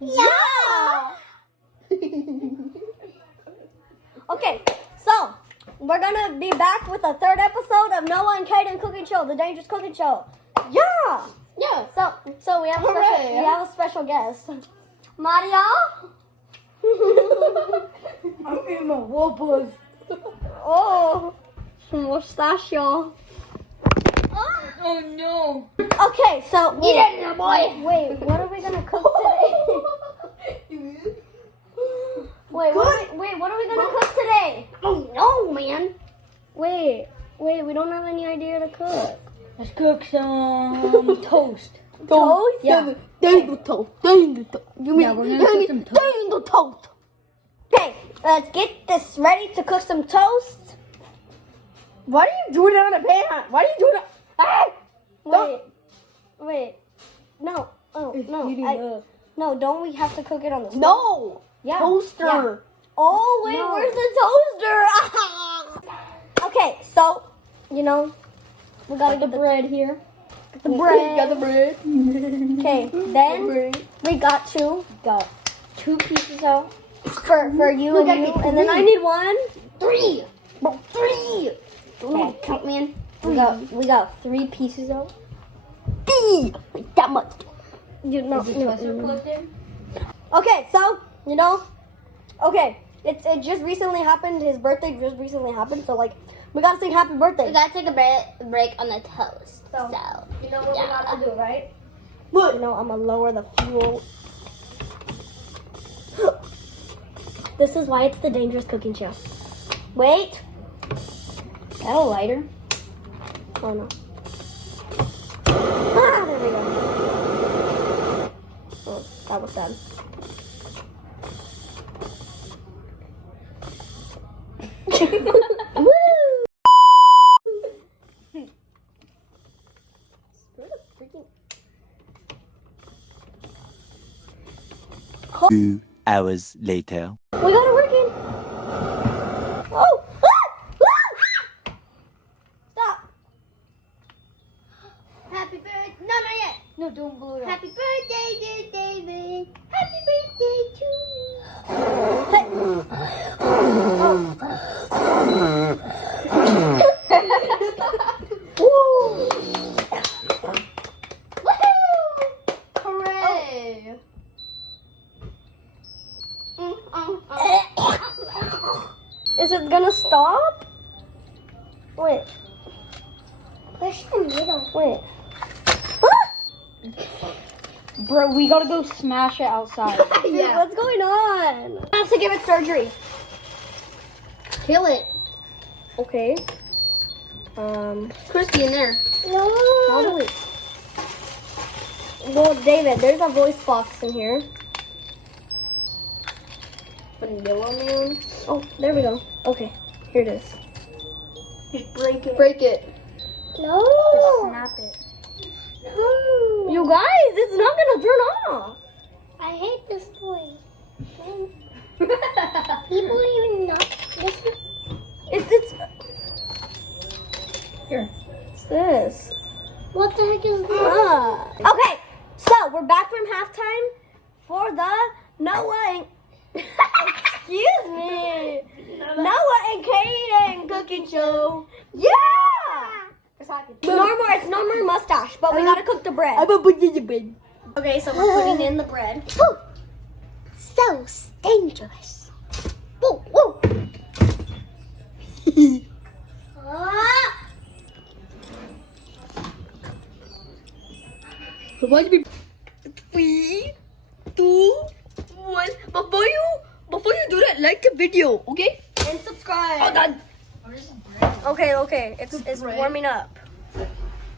Yeah. Okay, so we're gonna be back with the third episode of Noah and Kaden Cooking Show, the Dangerous Cooking Show. Yeah. Yeah. So we have a special guest, Mario. I'm eating my whoppers. Oh, mustachio. Oh no. Okay, so Get in there, boy. Wait, what are we gonna cook today? What are we gonna cook today? Oh no, man. Wait, we don't have any idea to cook. Let's cook some toast. Toast? Yeah. Dangle toast. Dangle toast. Yeah, we're gonna cook some toast. Dangle toast. Okay, let's get this ready to cook some toast. Why are you doing it on a pan? Why are you doing it? Ah! Wait. No. Oh, It's no. heating up. No, don't we have to cook it on the stove? No. Yeah. Toaster. Yeah. Oh, wait, No. where's the toaster? Okay, so, we gotta get the bread here. the bread. Got the bread. Okay, then we got two pieces out for you and you, and then I need one. Three. Don't count, man. We got 3 pieces out. Like that much. You know. plugged in? Okay, so okay, it just recently happened. His birthday just recently happened, so like we gotta sing happy birthday. We gotta take a break on the toast. So you know what we yeah. gotta do, right? I'm gonna lower the fuel. This is why it's the Dangerous Cooking Show. Wait. Is that a lighter? Oh no. Ah, there we go. Oh, that was sad. Woo! 2 hours later. We got it working. Oh! Ah! Ah! Stop. Happy birthday. No, not yet. No, don't blow it up. Happy birthday, dear David. Happy birthday to Woo! Hooray. Is it gonna stop? Wait. Push the middle. Wait. Bro, we gotta go smash it outside. Dude, what's going on? I have to give it surgery. Kill it. Okay. Crispy in there. No. How do we? Well, David, there's a voice box in here. Vanilla man. Oh, there we go. Okay, here it is. Just break it. Break it. No. Just snap it. No. You guys, it's not gonna turn off. I hate this toy. People even not listen. It's Here. What's this? What the heck is this? Okay, so we're back from halftime for the Noah and excuse me, Noah and Kaden Cooking Show. Yeah. It's no more mustache, but we gotta cook the bread. I'm gonna put it in the bed. Okay, so we're putting in the bread. So dangerous. Woo, woo. Watch me. 3, 2, 1. Before you do that, like the video, okay? And subscribe. Oh, done. Okay, it's warming up.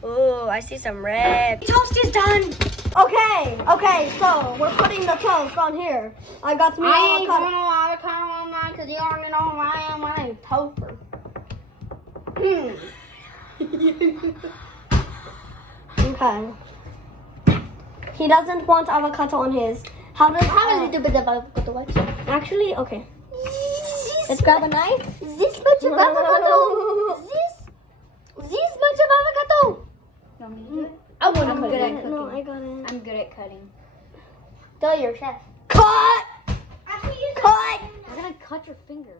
Ooh, I see some red. Toast is done. Okay, so we're putting the toast on here. I got some I ain't avocado. going to avocado on mine because you already know I am my toaster. Okay. He doesn't want avocado on his. How does Have a little bit of avocado. Watch. actually? Okay. Let's grab a knife. This much of avocado. This much of avocado. You want me to do it? I want to I'm cut good it. at cooking. No, I got it. I'm good at cutting. Still your chef. Cut! Cut! You're gonna cut your finger.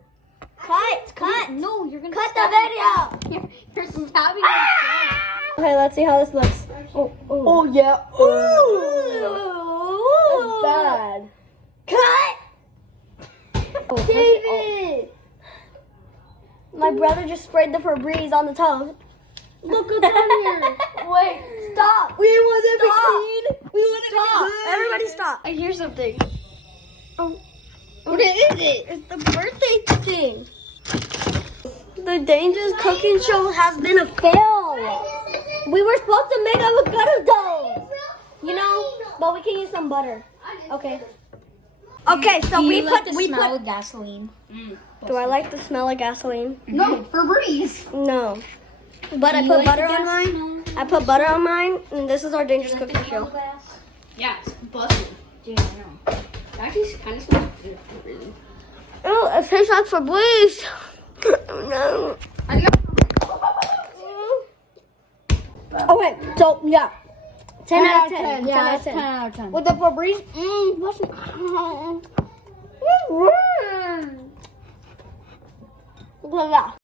Cut! No, you're gonna Cut the video! You're stabbing your finger. Okay, let's see how this looks. Oh yeah. Ooh. That's bad. Cut! David! My brother just sprayed the Febreze on the toast. Look what's on here. Wait, stop! We want to be Stop. clean. We want to be Stop! good. Everybody stop! I hear something. Oh. What is it? It's the birthday thing. The Dangerous Cooking Show has been a fail. We were supposed to make avocado toast. You know, but we can use some butter. Okay. Okay, so we put gasoline. Do I like the smell of gasoline? No, Febreze. No. But I put butter on mine. I put butter on mine, and this is our Dangerous Cooking Show. Yeah, it's busted. Dude, I know. It actually kind of smells good. Really. Oh, it tastes like Febreze. No. Okay, so yeah. 10 out of 10. Yeah, 10 out of 10. With the Febreze, Look at that.